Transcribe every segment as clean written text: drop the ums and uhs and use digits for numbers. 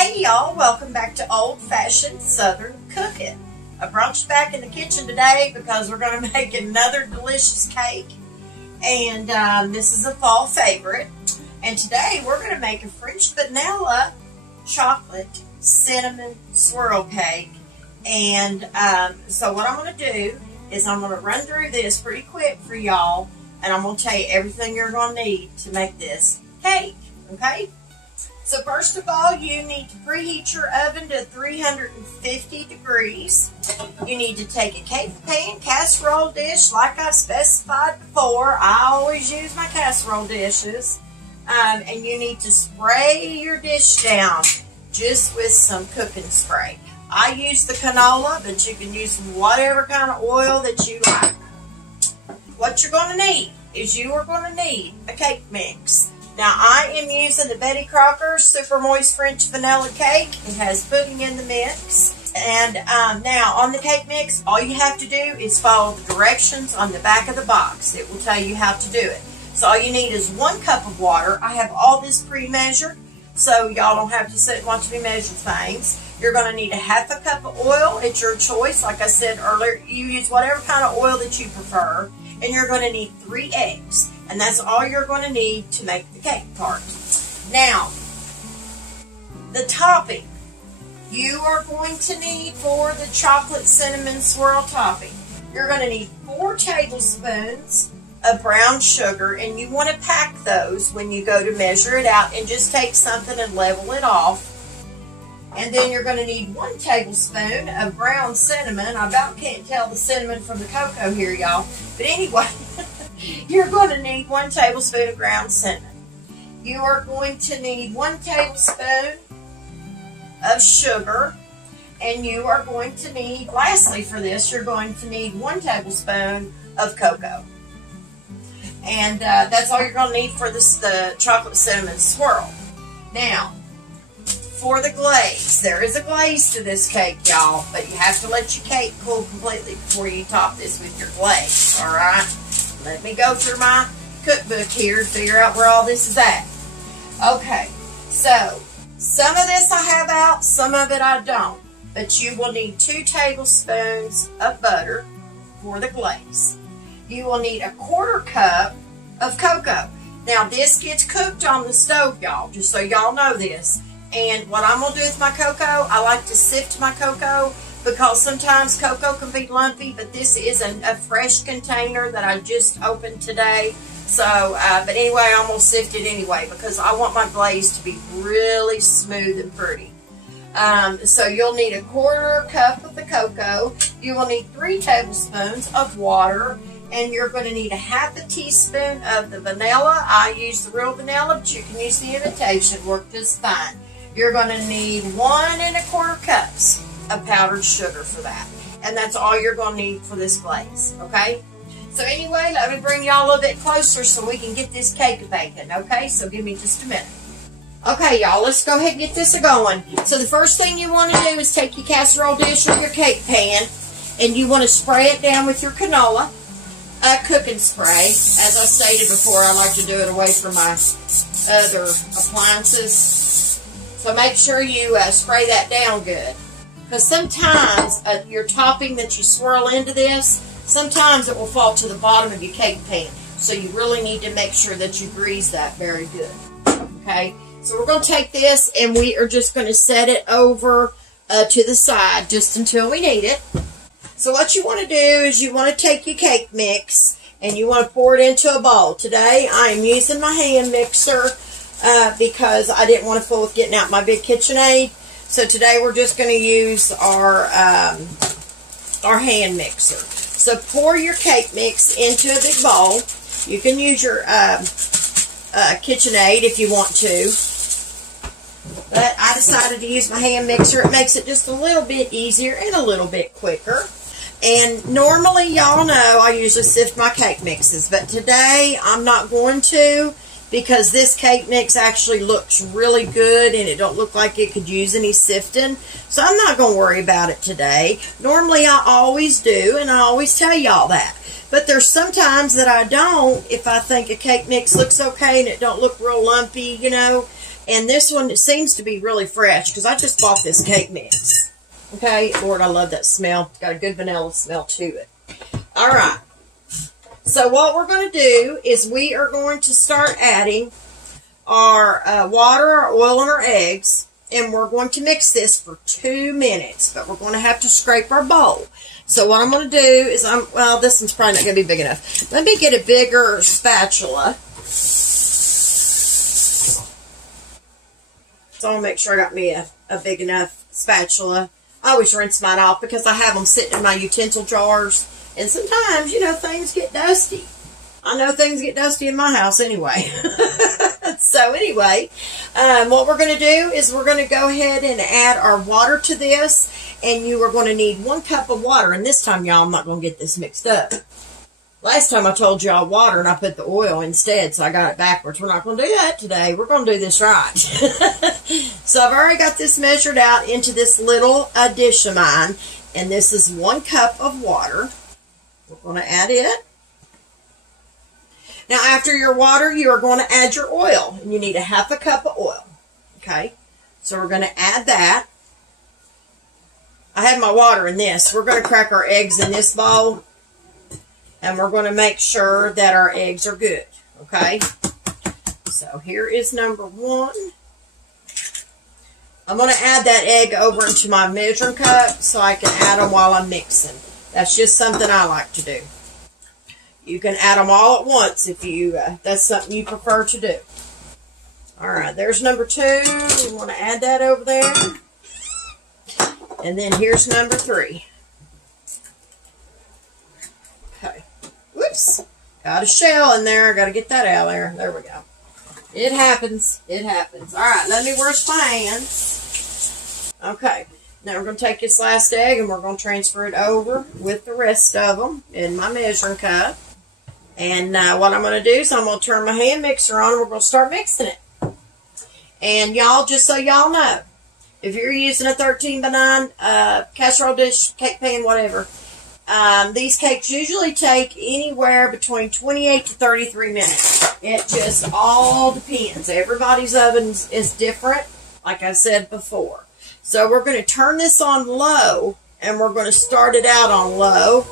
Hey y'all, welcome back to Old Fashioned Southern Cooking. I brought you back in the kitchen today because we're going to make another delicious cake. And this is a fall favorite. And today we're going to make a French vanilla chocolate cinnamon swirl cake. And so what I'm going to do is I'm going to run through this pretty quick for y'all. And I'm going to tell you everything you're going to need to make this cake. Okay? So first of all, you need to preheat your oven to 350 degrees. You need to take a cake pan, casserole dish, like I specified before. I always use my casserole dishes. And you need to spray your dish down just with some cooking spray. I use the canola, but you can use whatever kind of oil that you like. What you're going to need is you are going to need a cake mix. Now, I am using the Betty Crocker Super Moist French Vanilla Cake. It has pudding in the mix. And now, on the cake mix, all you have to do is follow the directions on the back of the box. It will tell you how to do it. So, all you need is 1 cup of water. I have all this pre-measured, so y'all don't have to sit and watch me measure things. You're going to need a ½ cup of oil at your choice. Like I said earlier, you use whatever kind of oil that you prefer. And you're going to need 3 eggs. And that's all you're going to need to make the cake tart. Now, the topping. You are going to need for the chocolate cinnamon swirl topping. You're going to need 4 tablespoons of brown sugar. And you want to pack those when you go to measure it out. And just take something and level it off. And then you're going to need 1 tablespoon of ground cinnamon. I about can't tell the cinnamon from the cocoa here, y'all. But anyway, you're going to need 1 tablespoon of ground cinnamon. You are going to need 1 tablespoon of sugar. And you are going to need, lastly for this, you're going to need 1 tablespoon of cocoa. And that's all you're going to need for this, the chocolate cinnamon swirl. Now, for the glaze, there is a glaze to this cake, y'all, but you have to let your cake cool completely before you top this with your glaze, all right? Let me go through my cookbook here to figure out where all this is at. Okay, so some of this I have out, some of it I don't, but you will need 2 tablespoons of butter for the glaze. You will need a 1/4 cup of cocoa. Now, this gets cooked on the stove, y'all, just so y'all know this. And what I'm going to do with my cocoa, I like to sift my cocoa because sometimes cocoa can be lumpy, but this is a fresh container that I just opened today. So, but anyway, I'm going to sift it anyway because I want my glaze to be really smooth and pretty. So you'll need a 1/4 cup of the cocoa. You will need 3 tablespoons of water. And you're going to need a ½ teaspoon of the vanilla. I use the real vanilla, but you can use the imitation. Work just fine. You're going to need 1 1/4 cups of powdered sugar for that. And that's all you're going to need for this glaze, okay? So anyway, let me bring y'all a little bit closer so we can get this cake baking, okay? So give me just a minute. Okay, y'all, let's go ahead and get this going. So the first thing you want to do is take your casserole dish or your cake pan, and you want to spray it down with your canola cooking spray. As I stated before, I like to do it away from my other appliances. So make sure you spray that down good. Because sometimes your topping that you swirl into this, sometimes it will fall to the bottom of your cake pan. So you really need to make sure that you grease that very good. Okay, so we're going to take this and we are just going to set it over to the side just until we need it. So what you want to do is you want to take your cake mix and you want to pour it into a bowl. Today I am using my hand mixer because I didn't want to fool with getting out my big KitchenAid. So today we're just going to use our hand mixer. So pour your cake mix into a big bowl. You can use your KitchenAid if you want to. But I decided to use my hand mixer. It makes it just a little bit easier and a little bit quicker. And normally, y'all know, I usually sift my cake mixes. But today, I'm not going to because this cake mix actually looks really good and it don't look like it could use any sifting. So I'm not going to worry about it today. Normally, I always do, and I always tell y'all that. But there's sometimes that I don't if I think a cake mix looks okay and it don't look real lumpy, you know. And this one seems to be really fresh because I just bought this cake mix. Okay, Lord, I love that smell. It's got a good vanilla smell to it. All right. So what we're going to do is we are going to start adding our water, our oil, and our eggs. And we're going to mix this for 2 minutes. But we're going to have to scrape our bowl. So what I'm going to do is, well, this one's probably not going to be big enough. Let me get a bigger spatula. So I'll make sure I got me a big enough spatula. I always rinse mine off because I have them sitting in my utensil drawers. And sometimes, you know, things get dusty. I know things get dusty in my house anyway. So anyway, what we're going to do is we're going to go ahead and add our water to this. And you are going to need 1 cup of water. And this time, y'all, I'm not going to get this mixed up. Last time I told y'all water and I put the oil instead, so I got it backwards. We're not going to do that today. We're going to do this right. So I've already got this measured out into this little dish of mine. And this is 1 cup of water. We're going to add it. Now, after your water, you are going to add your oil. And you need a 1/2 cup of oil. Okay? So we're going to add that. I have my water in this. We're going to crack our eggs in this bowl. And we're going to make sure that our eggs are good. Okay? So here is number 1. I'm going to add that egg over into my measuring cup so I can add them while I'm mixing. That's just something I like to do. You can add them all at once if you that's something you prefer to do. Alright, there's number 2. We want to add that over there. And then here's number 3. Okay. Whoops. Got a shell in there. Got to get that out of there. There we go. It happens. It happens. Alright, let me wash my hands. Okay. Now we're going to take this last egg and we're going to transfer it over with the rest of them in my measuring cup. And what I'm going to do is I'm going to turn my hand mixer on and we're going to start mixing it. And y'all, just so y'all know, if you're using a 13x9 casserole dish, cake pan, whatever, these cakes usually take anywhere between 28 to 33 minutes. It just all depends. Everybody's oven is different, like I said before. So we're going to turn this on low, and we're going to start it out on low,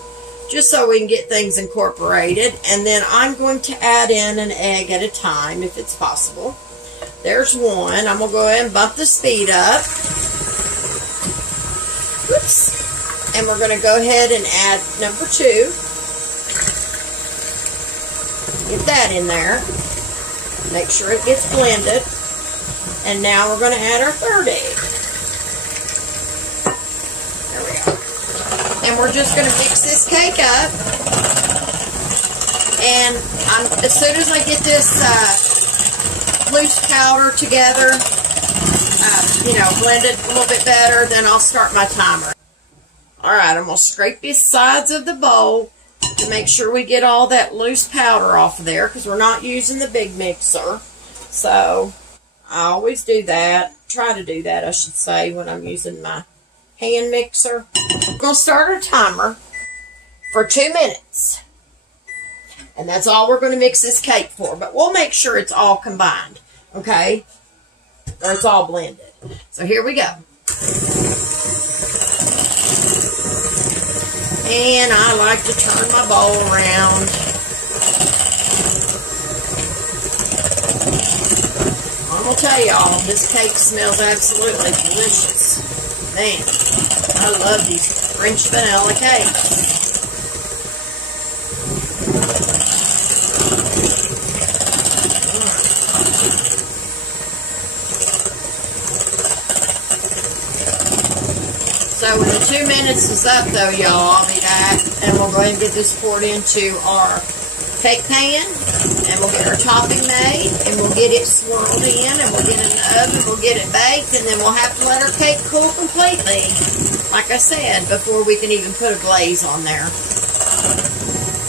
just so we can get things incorporated. And then I'm going to add in an egg at a time, if it's possible. There's 1. I'm going to go ahead and bump the speed up. Whoops. And we're going to go ahead and add number 2. Get that in there. Make sure it gets blended. And now we're going to add our 3rd egg. There we go. And we're just going to mix this cake up. And as soon as I get this loose powder together, blend it a little bit better, then I'll start my timer. Alright, I'm going to scrape the sides of the bowl to make sure we get all that loose powder off of there, because we're not using the big mixer. So, I always do that. Try to do that, I should say, when I'm using my hand mixer. We're going to start our timer for 2 minutes. And that's all we're going to mix this cake for. But we'll make sure it's all combined. Okay? Or it's all blended. So here we go. And I like to turn my bowl around. I'm going to tell y'all, this cake smells absolutely delicious. Man, I love these French vanilla cakes. So when the 2 minutes is up, though, y'all, I'll be back, and we'll go ahead and get this poured into our cake pan, and we'll get our topping made, and we'll get it swirled in, and we'll get it in the oven, we'll get it baked, and then we'll have to let our cake cool completely, like I said, before we can even put a glaze on there.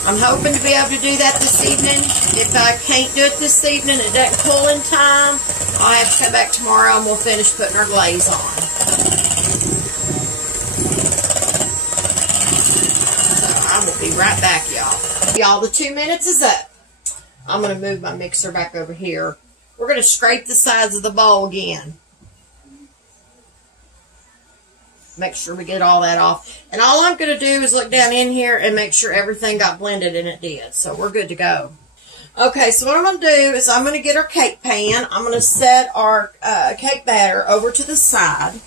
I'm hoping to be able to do that this evening. If I can't do it this evening, it doesn't cool in time, I'll have to come back tomorrow, and we'll finish putting our glaze on. Be right back, y'all. Y'all, the 2 minutes is up. I'm going to move my mixer back over here we're going to scrape the sides of the bowl again. Make sure we get all that off. And all I'm going to do is look down in here and make sure everything got blended, and it did. So we're good to go. Okay, so what I'm going to do is I'm going to get our cake pan. I'm going to set our cake batter over to the side.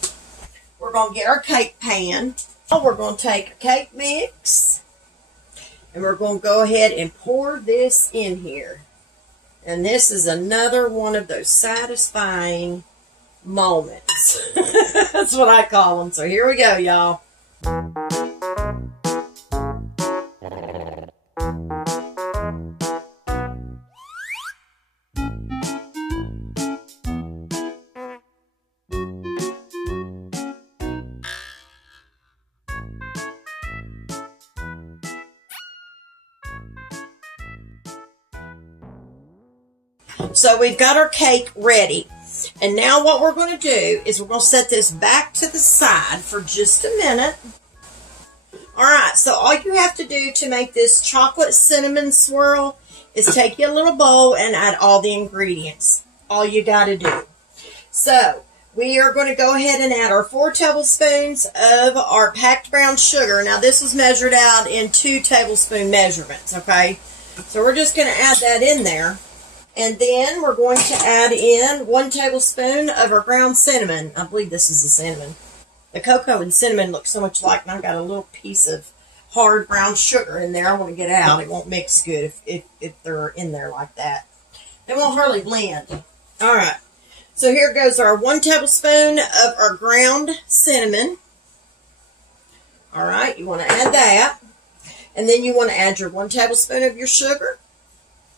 We're going to get our cake pan. We're going to take a cake mix. And we're going to go ahead and pour this in here. And this is another one of those satisfying moments. That's what I call them. So here we go, y'all. So we've got our cake ready. And now what we're going to do is we're going to set this back to the side for just a minute. Alright, so all you have to do to make this chocolate cinnamon swirl is take your little bowl and add all the ingredients. All you got to do. So, we are going to go ahead and add our 4 tablespoons of our packed brown sugar. Now, this was measured out in 2 tablespoon measurements, okay? So, we're just going to add that in there. And then we're going to add in 1 tablespoon of our ground cinnamon. I believe this is the cinnamon. The cocoa and cinnamon look so much alike, and I've got a little piece of hard brown sugar in there I want to get out. It won't mix good if they're in there like that. They won't hardly blend. All right. So here goes our 1 tablespoon of our ground cinnamon. All right. You want to add that. And then you want to add your 1 tablespoon of your sugar.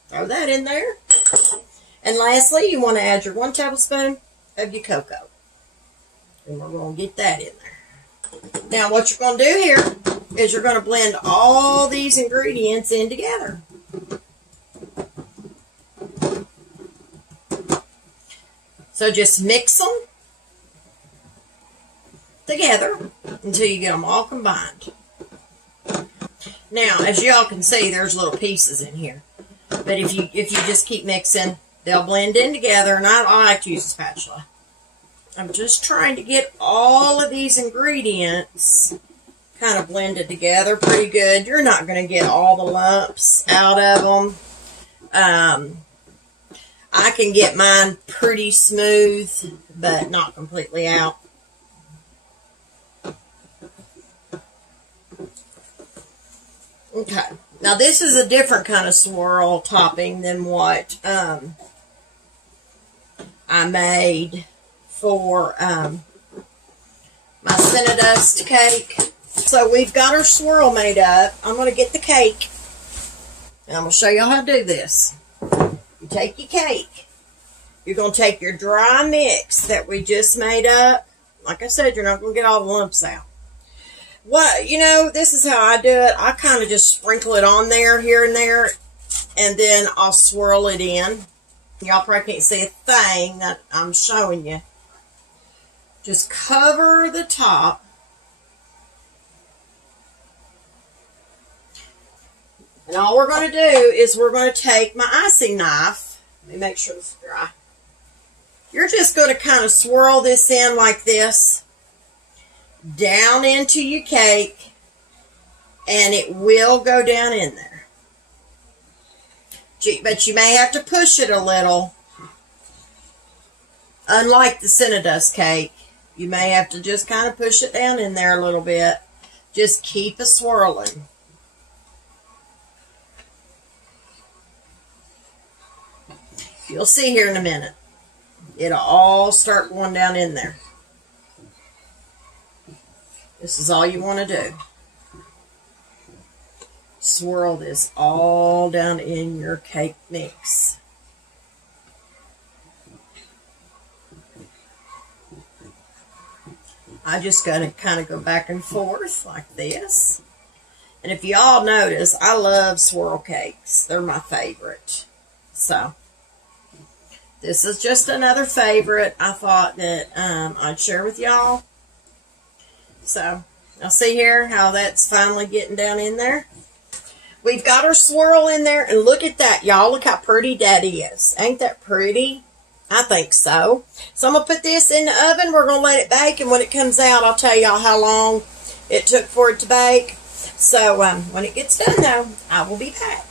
Throw that in there. And lastly, you want to add your 1 tablespoon of your cocoa. And we're going to get that in there. Now, what you're going to do here is you're going to blend all these ingredients in together. So just mix them together until you get them all combined. Now, as y'all can see, there's little pieces in here. But if you just keep mixing, they'll blend in together, and I like to use a spatula. I'm just trying to get all of these ingredients kind of blended together pretty good. You're not going to get all the lumps out of them. I can get mine pretty smooth, but not completely out. Okay. Now, this is a different kind of swirl topping than what I made for my Cinnadust cake. So, we've got our swirl made up. I'm going to get the cake, and I'm going to show you how to do this. You take your cake. You're going to take your dry mix that we just made up. Like I said, you're not going to get all the lumps out. What, you know, this is how I do it. I kind of just sprinkle it on there, here and there, and then I'll swirl it in. Y'all probably can't see a thing that I'm showing you. Just cover the top. And all we're going to do is we're going to take my icing knife. Let me make sure it's dry. You're just going to kind of swirl this in like this. Down into your cake, and it will go down in there. But you may have to push it a little. Unlike the Cinnadust cake, you may have to just kind of push it down in there a little bit. Just keep it swirling. You'll see here in a minute. It'll all start going down in there. This is all you want to do. Swirl this all down in your cake mix. I just got to kind of go back and forth like this. And if you all notice, I love swirl cakes. They're my favorite. So, this is just another favorite I thought that I'd share with y'all. So, now see here how that's finally getting down in there. We've got our swirl in there, and look at that, y'all. Look how pretty that is. Ain't that pretty? I think so. So I'm going to put this in the oven. We're going to let it bake, and when it comes out, I'll tell y'all how long it took for it to bake. So when it gets done, though, I will be back.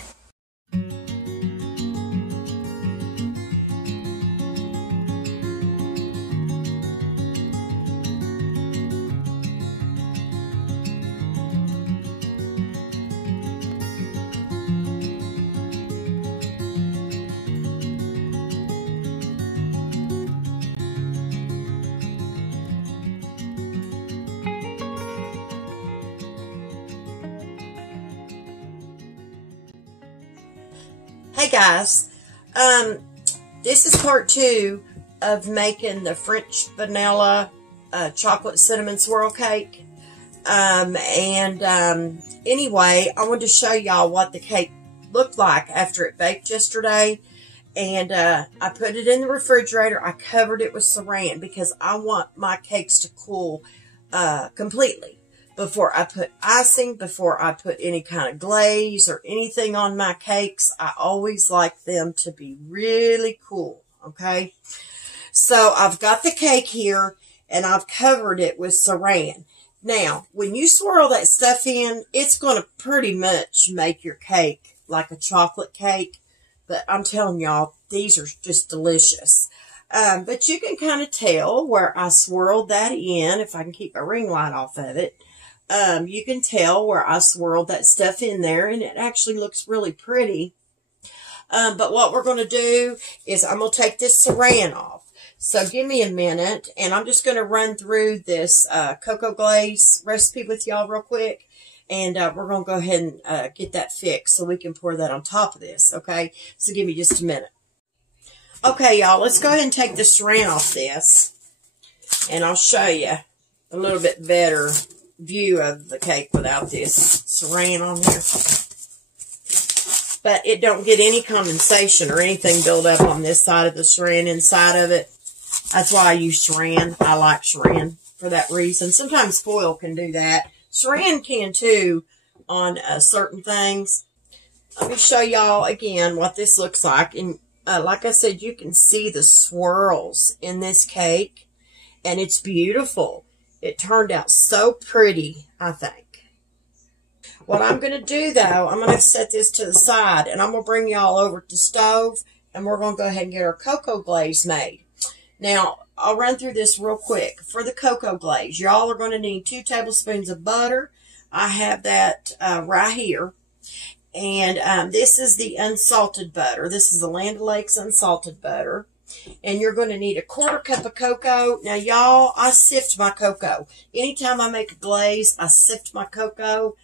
Hey guys, this is part 2 of making the French vanilla chocolate cinnamon swirl cake. Anyway, I wanted to show y'all what the cake looked like after it baked yesterday. And I put it in the refrigerator. I covered it with saran because I want my cakes to cool completely before I put icing, before I put any kind of glaze or anything on my cakes. I always like them to be really cool, okay? So I've got the cake here, and I've covered it with saran. Now, when you swirl that stuff in, it's going to pretty much make your cake like a chocolate cake. But I'm telling y'all, these are just delicious. But you can kind of tell where I swirled that in, if I can keep my ring light off of it. You can tell where I swirled that stuff in there, and it actually looks really pretty. But what we're going to do is I'm going to take this saran off. So give me a minute, and I'm just going to run through this cocoa glaze recipe with y'all real quick. And we're going to go ahead and get that fixed so we can pour that on top of this, okay? So give me just a minute. Okay, y'all, let's go ahead and take the saran off this. And I'll show you a little bit better view of the cake without this saran on here. But it don't get any condensation or anything build up on this side of the saran inside of it. That's why I use saran. I like saran for that reason. Sometimes foil can do that. Saran can too on certain things. Let me show y'all again what this looks like. And like I said, you can see the swirls in this cake. And it's beautiful. It turned out so pretty, I think. What I'm going to do, though, I'm going to set this to the side. And I'm going to bring y'all over to the stove. And we're going to go ahead and get our cocoa glaze made. Now, I'll run through this real quick. For the cocoa glaze, y'all are going to need 2 tablespoons of butter. I have that right here. And this is the unsalted butter. This is the Land O'Lakes unsalted butter. And you're going to need a 1/4 cup of cocoa. Now, y'all, I sift my cocoa. Anytime I make a glaze, I sift my cocoa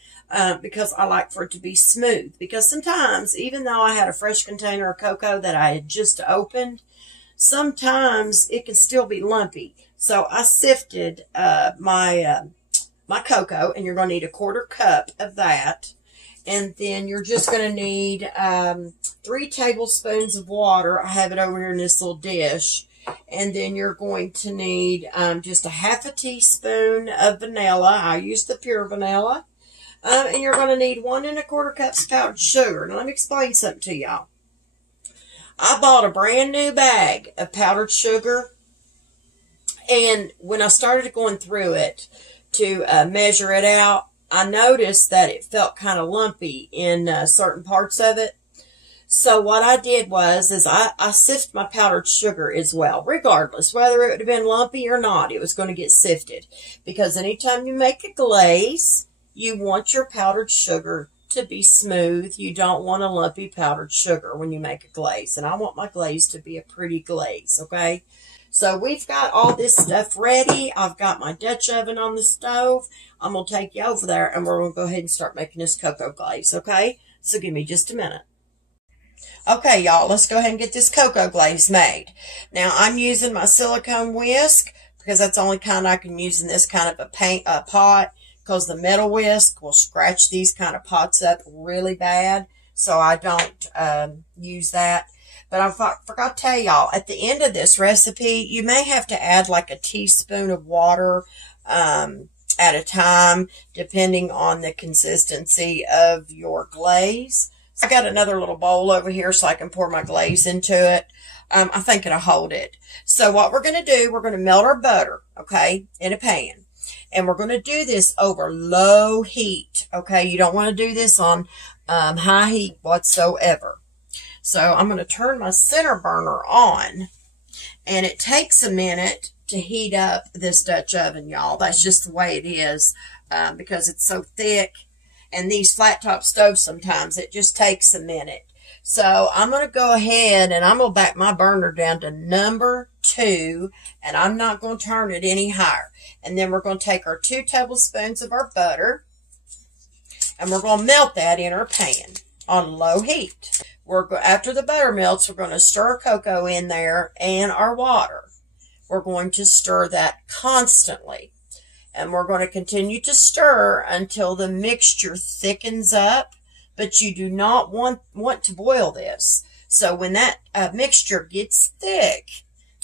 because I like for it to be smooth. Because sometimes, even though I had a fresh container of cocoa that I had just opened, sometimes it can still be lumpy. So I sifted my cocoa, and you're going to need a 1/4 cup of that. And then you're just going to need 3 tablespoons of water. I have it over here in this little dish. And then you're going to need just a 1/2 teaspoon of vanilla. I use the pure vanilla. And you're going to need 1 1/4 cups powdered sugar. Now, let me explain something to y'all. I bought a brand new bag of powdered sugar, and when I started going through it to measure it out, I noticed that it felt kind of lumpy in certain parts of it. So what I did was I sifted my powdered sugar as well. Regardless, whether it would have been lumpy or not, it was going to get sifted. Because anytime you make a glaze, you want your powdered sugar to be smooth. You don't want a lumpy powdered sugar when you make a glaze. And I want my glaze to be a pretty glaze, okay? So we've got all this stuff ready. I've got my Dutch oven on the stove. I'm going to take you over there, and we're going to go ahead and start making this cocoa glaze, okay? So give me just a minute. Okay, y'all, let's go ahead and get this cocoa glaze made. Now, I'm using my silicone whisk because that's the only kind I can use in this kind of a pot, because the metal whisk will scratch these kind of pots up really bad, so I don't use that. But I forgot to tell y'all, at the end of this recipe, you may have to add like a teaspoon of water at a time, depending on the consistency of your glaze. I got another little bowl over here so I can pour my glaze into it. I think it'll hold it. So what we're going to do, we're going to melt our butter, okay, in a pan. And we're going to do this over low heat, okay? You don't want to do this on high heat whatsoever. So I'm going to turn my center burner on. And it takes a minute to heat up this Dutch oven, y'all. That's just the way it is because it's so thick. And these flat top stoves, sometimes it just takes a minute. So I'm going to go ahead and I'm going to back my burner down to number 2. And I'm not going to turn it any higher. And then we're going to take our 2 tablespoons of our butter. And we're going to melt that in our pan on low heat. After the butter melts, we're going to stir cocoa in there and our water. We're going to stir that constantly. And we're going to continue to stir until the mixture thickens up. But you do not want to boil this. So when that mixture gets thick,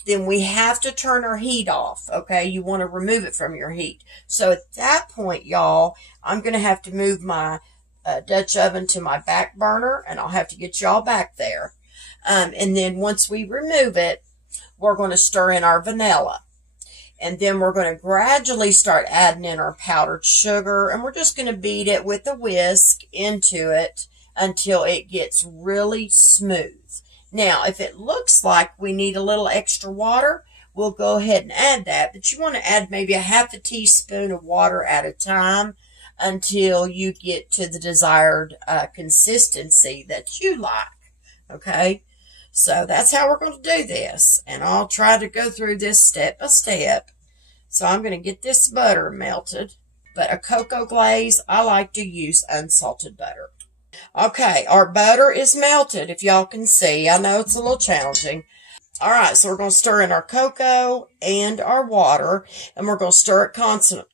then we have to turn our heat off, okay? You want to remove it from your heat. So at that point, y'all, I'm going to have to move my Dutch oven to my back burner, and I'll have to get y'all back there. And then once we remove it, we're going to stir in our vanilla. And then we're going to gradually start adding in our powdered sugar, and we're just going to beat it with a whisk into it until it gets really smooth. Now, if it looks like we need a little extra water, we'll go ahead and add that. But you want to add maybe a half a teaspoon of water at a time until you get to the desired consistency that you like. Okay? So that's how we're going to do this. And I'll try to go through this step by step. So I'm going to get this butter melted. But a cocoa glaze, I like to use unsalted butter. Okay, our butter is melted, if y'all can see. I know it's a little challenging. All right, so we're going to stir in our cocoa and our water, and we're going to stir it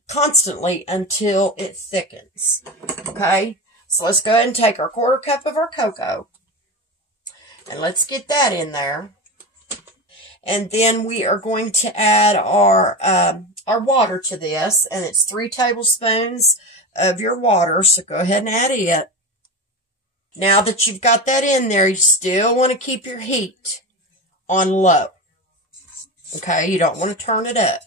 constantly until it thickens. Okay, so let's go ahead and take our 1/4 cup of our cocoa, and let's get that in there. And then we are going to add our water to this, and it's 3 tablespoons of your water, so go ahead and add it. Now that you've got that in there, you still want to keep your heat on low. Okay, you don't want to turn it up.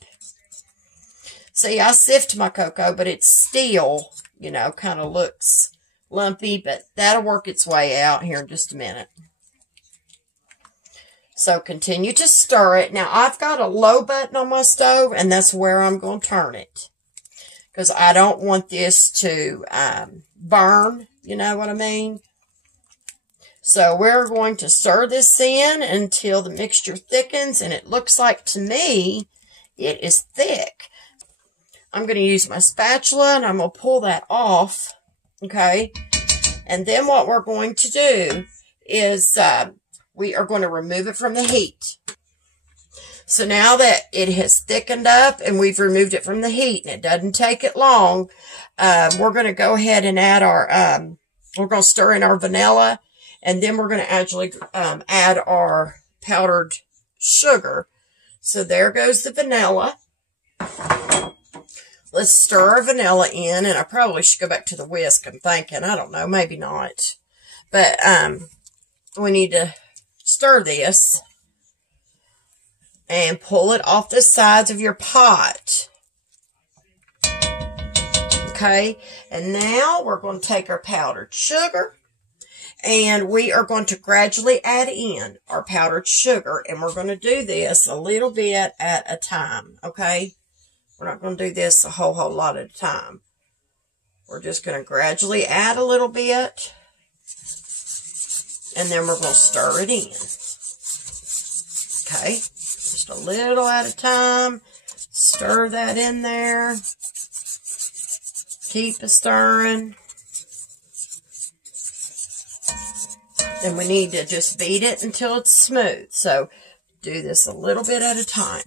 See, I sift my cocoa, but it's still, you know, kind of looks lumpy, but that'll work its way out here in just a minute. So continue to stir it. Now, I've got a low button on my stove, and that's where I'm going to turn it. Because I don't want this to burn, you know what I mean? So we're going to stir this in until the mixture thickens, and it looks like to me it is thick. I'm going to use my spatula, and I'm going to pull that off, okay? And then what we're going to do is we are going to remove it from the heat. So now that it has thickened up and we've removed it from the heat, and it doesn't take it long, we're going to go ahead and add our, we're going to stir in our vanilla. And then we're going to actually add our powdered sugar. So there goes the vanilla. Let's stir our vanilla in. And I probably should go back to the whisk, I'm thinking. I don't know. Maybe not. But we need to stir this. And pull it off the sides of your pot. Okay. And now we're going to take our powdered sugar. And we are going to gradually add in our powdered sugar. And we're going to do this a little bit at a time, okay? We're not going to do this a whole lot at a time. We're just going to gradually add a little bit. And then we're going to stir it in. Okay? Just a little at a time. Stir that in there. Keep stirring. And we need to just beat it until it's smooth. So do this a little bit at a time.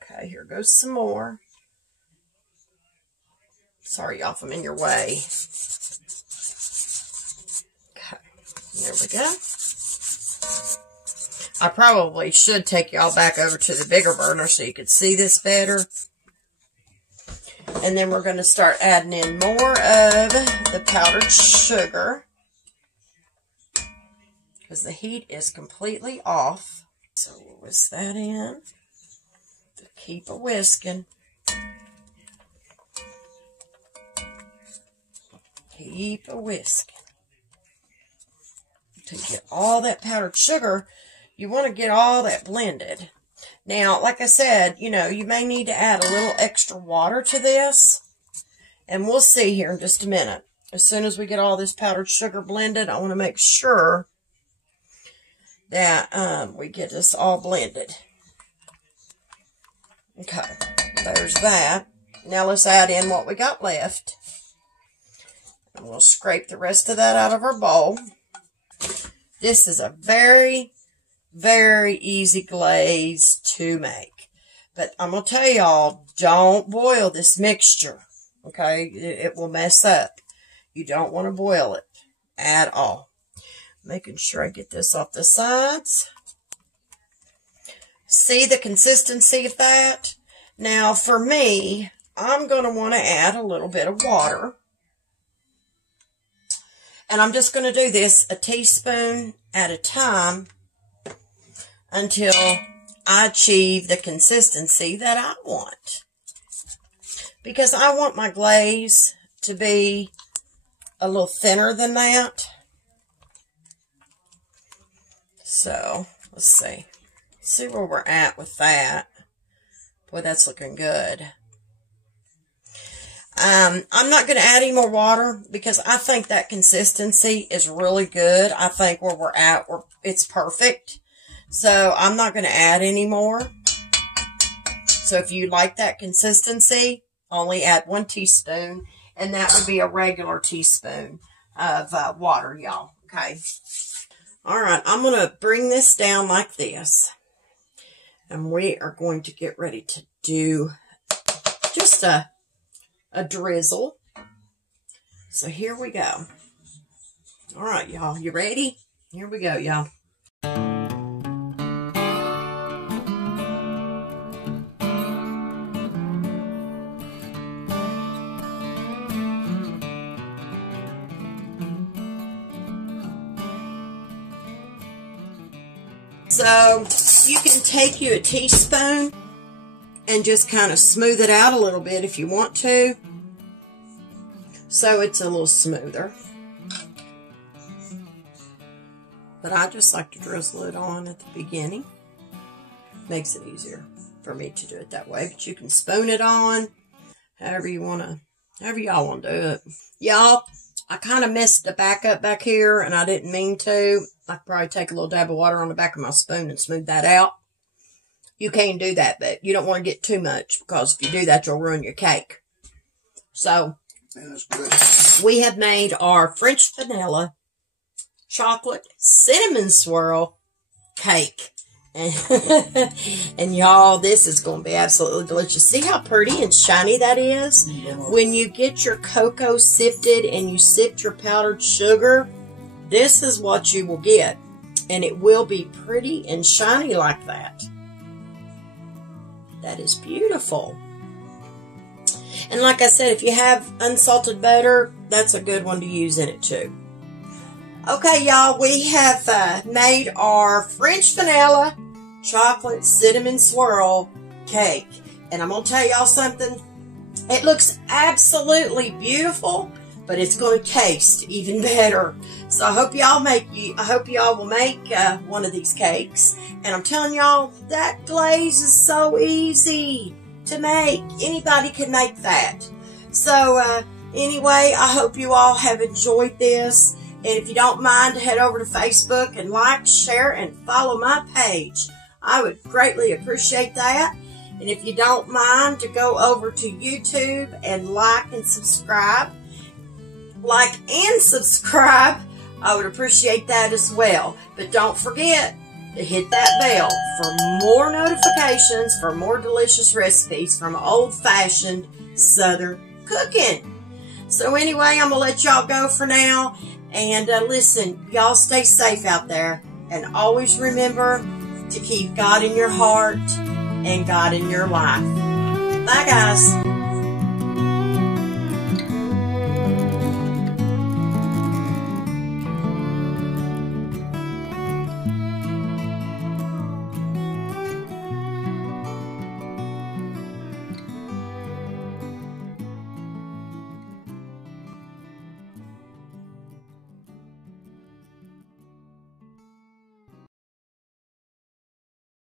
Okay, here goes some more. Sorry, y'all, if I'm in your way. Okay, there we go. I probably should take y'all back over to the bigger burner so you could see this better. And then we're going to start adding in more of the powdered sugar. Because the heat is completely off. So we'll whisk that in. Keep a whisking. Keep a whisking. To get all that powdered sugar, you want to get all that blended. Now, like I said, you know, you may need to add a little extra water to this. And we'll see here in just a minute. As soon as we get all this powdered sugar blended, I want to make sure that we get this all blended. Okay, there's that. Now let's add in what we got left. And we'll scrape the rest of that out of our bowl. This is a very, very easy glaze to make. But I'm going to tell y'all, don't boil this mixture. Okay, it will mess up. You don't want to boil it at all. Making sure I get this off the sides. See the consistency of that? Now, for me, I'm going to want to add a little bit of water. And I'm just going to do this a teaspoon at a time until I achieve the consistency that I want. Because I want my glaze to be a little thinner than that. So, let's see. See where we're at with that. Boy, that's looking good. I'm not going to add any more water because I think that consistency is really good. I think where we're at, it's perfect. So I'm not going to add any more. So if you like that consistency, only add 1 teaspoon. And that would be a regular teaspoon of water, y'all. Okay. All right. I'm going to bring this down like this. And we are going to get ready to do just a drizzle. So here we go. All right, y'all. You ready? Here we go, y'all. So you can take you a teaspoon and just kind of smooth it out a little bit if you want to, so it's a little smoother. But I just like to drizzle it on at the beginning. Makes it easier for me to do it that way. But you can spoon it on however you want to, however y'all want to do it. Y'all, I kind of messed the back up back here, and I didn't mean to. I could probably take a little dab of water on the back of my spoon and smooth that out. You can do that, but you don't want to get too much, because if you do that, you'll ruin your cake. So, we have made our French vanilla chocolate cinnamon swirl cake. And y'all, this is going to be absolutely delicious. See how pretty and shiny that is? When you get your cocoa sifted and you sift your powdered sugar, this is what you will get. And it will be pretty and shiny like that. That is beautiful. And like I said, if you have unsalted butter, that's a good one to use in it too. Okay, y'all, we have made our French vanilla chocolate cinnamon swirl cake. And I'm going to tell y'all something. It looks absolutely beautiful, but it's going to taste even better. So I hope y'all will make one of these cakes. And I'm telling y'all, that glaze is so easy to make. Anybody can make that. So anyway, I hope you all have enjoyed this. And if you don't mind to head over to Facebook and like, share, and follow my page, I would greatly appreciate that. And if you don't mind to go over to YouTube and like and subscribe, I would appreciate that as well. But don't forget to hit that bell for more notifications, for more delicious recipes from old-fashioned Southern cooking. So anyway, I'm going to let y'all go for now. And listen, y'all stay safe out there. And always remember to keep God in your heart and God in your life. Bye, guys.